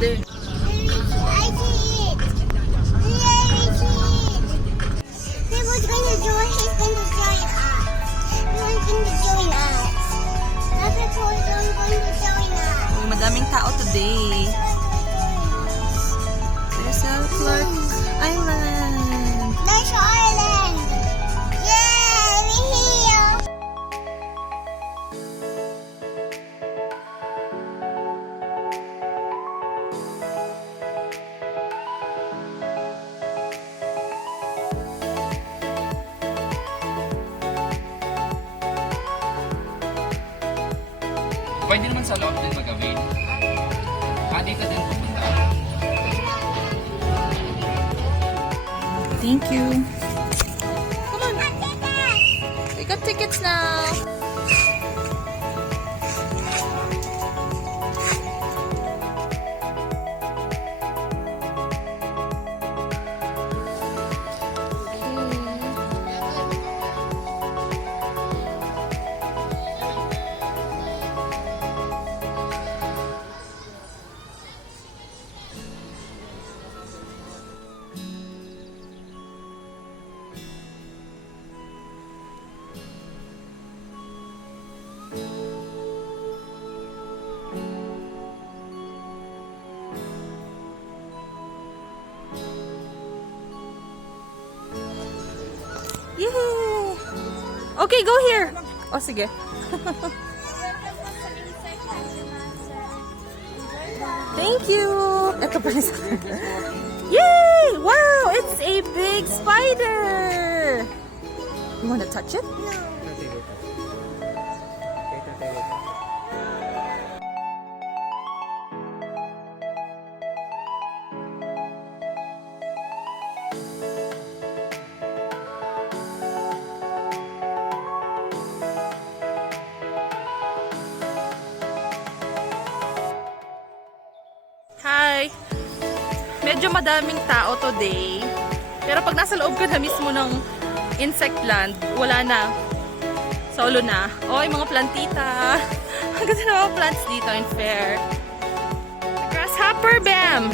there. I see it. Yeah, I see it. He was going to join. He's going to join us. He was going to join us. Papa told him going to join us. Uy, madaming tao today. There's a Clark Island. Nice island. Yeah, we're here. Pwede naman sa loob din magawin. Dito din pupunta. Thank you. Come on. We got tickets now. Yay! Okay, go here. Oh, sige. Thank you. Ito pa rin. Yay! Wow! It's a big spider. You wanna touch it? Hi! Medyo madaming tao today. Pero pag nasa loob ka na mismo ng Insectland, wala na. Solo na. Oh, yung mga plantita. Ang ganda ng mga plants dito in fair. Grasshopper, bam!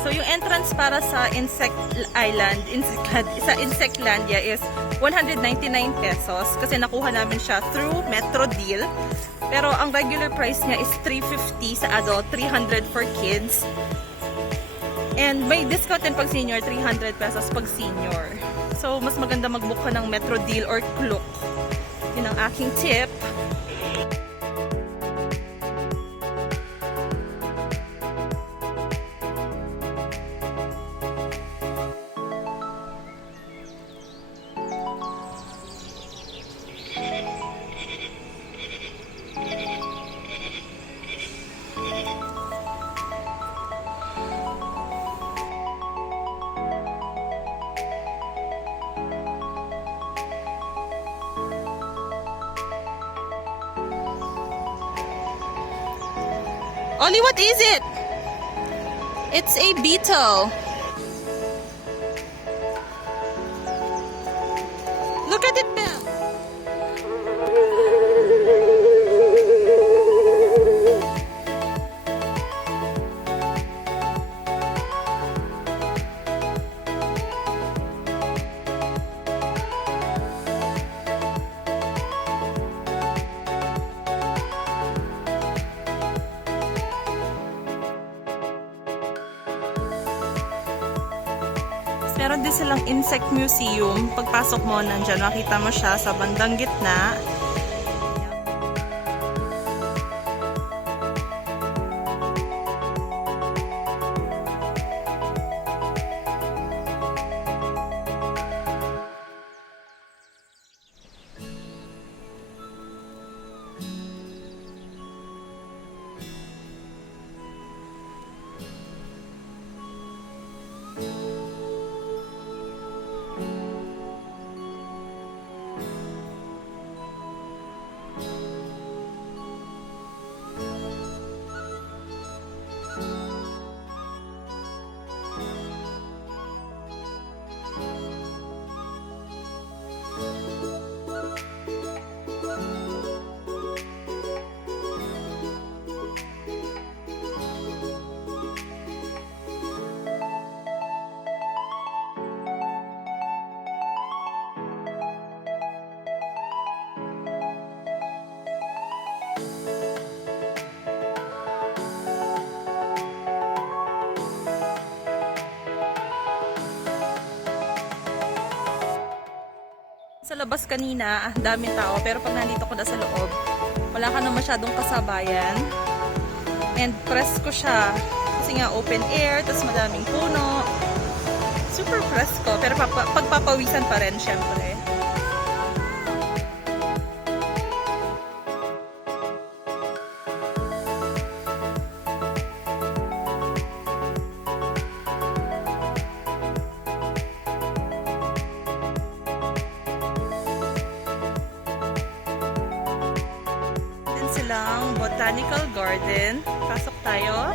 So yung entrance para sa Insectlandia is 199 pesos kasi nakuha namin siya through metrodeal. Pero ang regular price niya is 350 sa adult, 300 for kids. And may discount din pag senior, 300 pesos pag senior. So mas maganda mag-book ka ng metrodeal or Klook. Yun ang aking tip. Ollie, what is it? It's a beetle. Look at it, Belle. Meron din silang insect museum. Pagpasok mo, nandyan, makita mo siya sa bandang gitna. labas kanina, daming tao. Pero pag nandito ko na sa loob, wala ka na masyadong kasabayan. And presko siya. Kasi nga open air, tapos madaming puno. Super presko. Pero pagpapawisan pa rin, syempre. Silang botanical garden. Pasok tayo.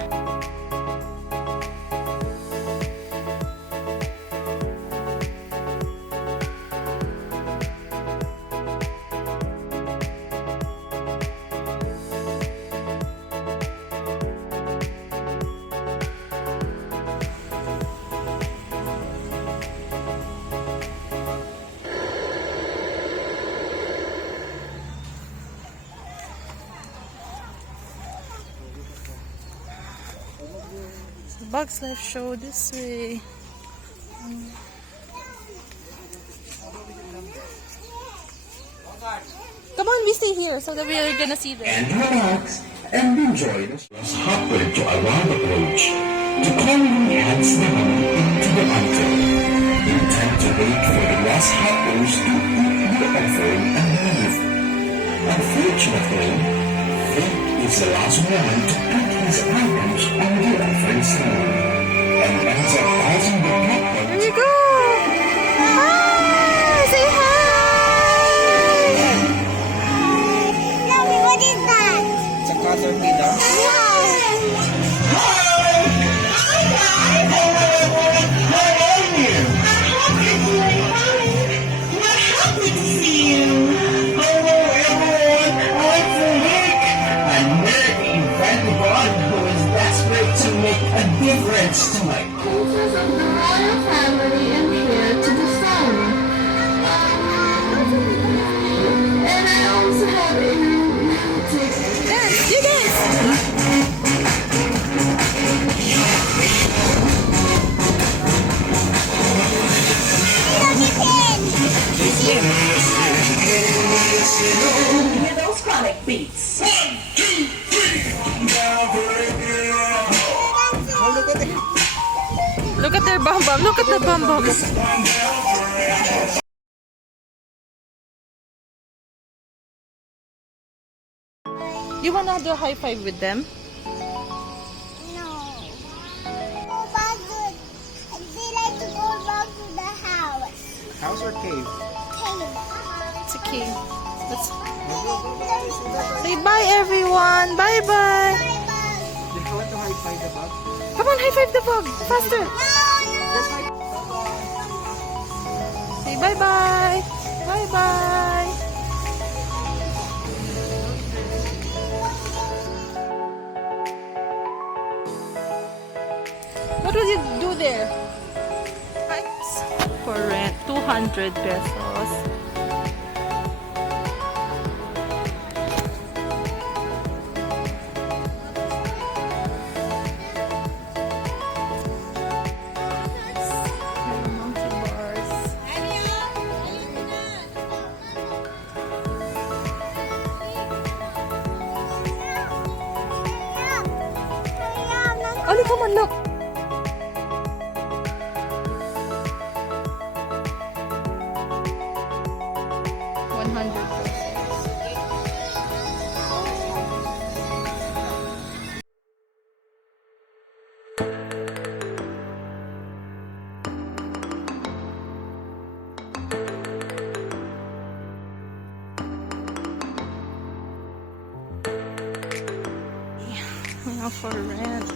Bugs Life show this way. Come on, we stay here so that we are gonna see them. And relax and enjoy the hopper to a round approach to calmly hands down into the hunter. In time to wait for the last hoppers to eat the offering and leave. Unfortunately, Fate is the last one to put his items on the offering stone and ends up passing the popcorn. Here you go! Hi! Say hi! Mommy, what is that? It's a caterpillar. Difference to my Pieces of the royal family and here to the sun. And I also have a romantic Dance! You dance! with those chronic beats. Look at their bum bum. Look at the bum bum. You wanna do a high five with them? No. Go back to. They like to go back to the house. House or cave? Cave. It's okay. Let's say bye, everyone. Bye bye. Do you want to high five the bug? Come on, high five the bug. Faster. Say bye bye. Bye bye. What will you do there? Pipes for rent, 200 pesos. Monkey bars. Ollie, come on, look. For rent.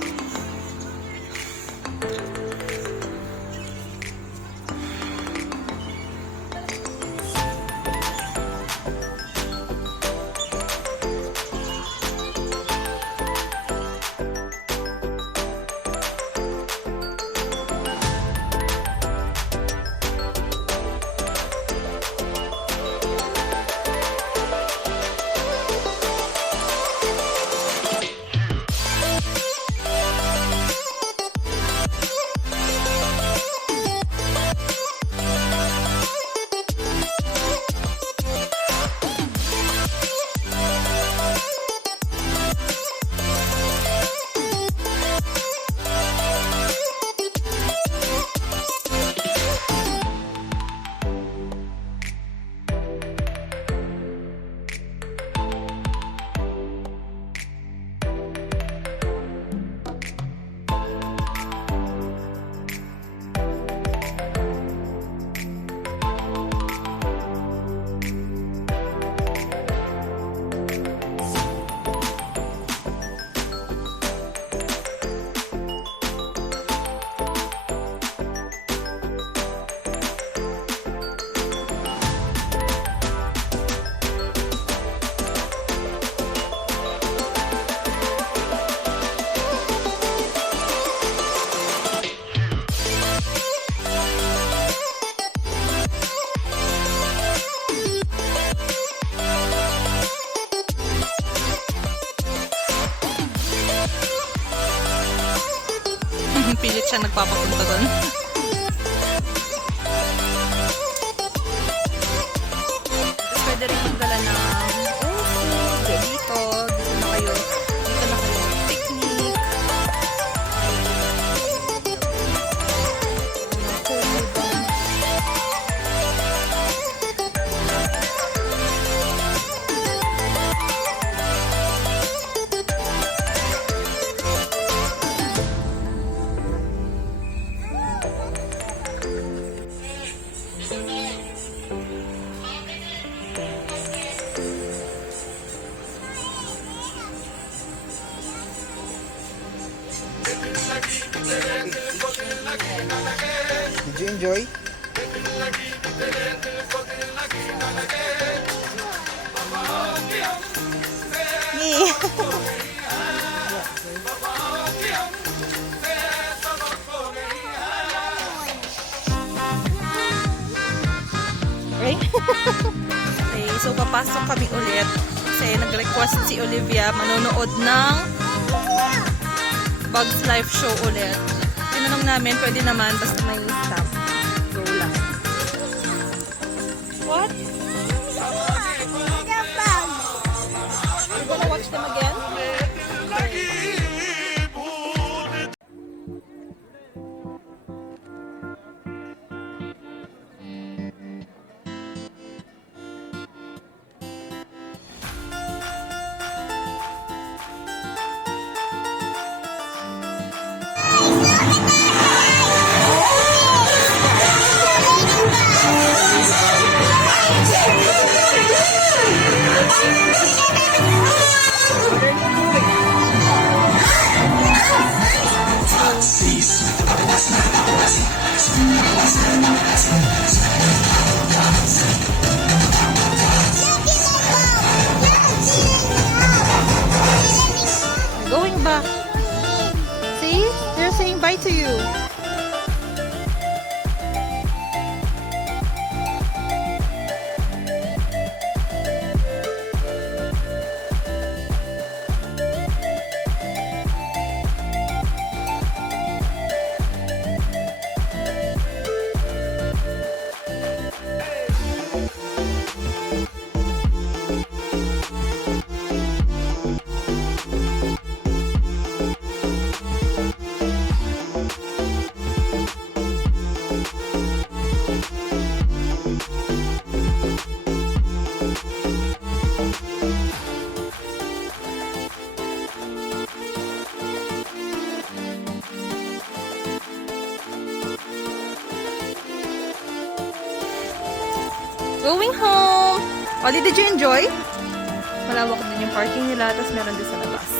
siya nagpapapunta doon. Pwede rin magdala ng dito na kayo. Dito na kayo picnic. Did you enjoy? Yay! Okay? Okay, so papasok kami ulit kasi nag-request si Olivia manonood ng Bugs Life Show ulit. Tinanong namin, pwede naman basta may stop. Go lang. What? You gonna watch them again? Going back. See? They're saying bye to you. Going home! Oli, did you enjoy? Malawak din yung parking nila, tapos meron din sa labas.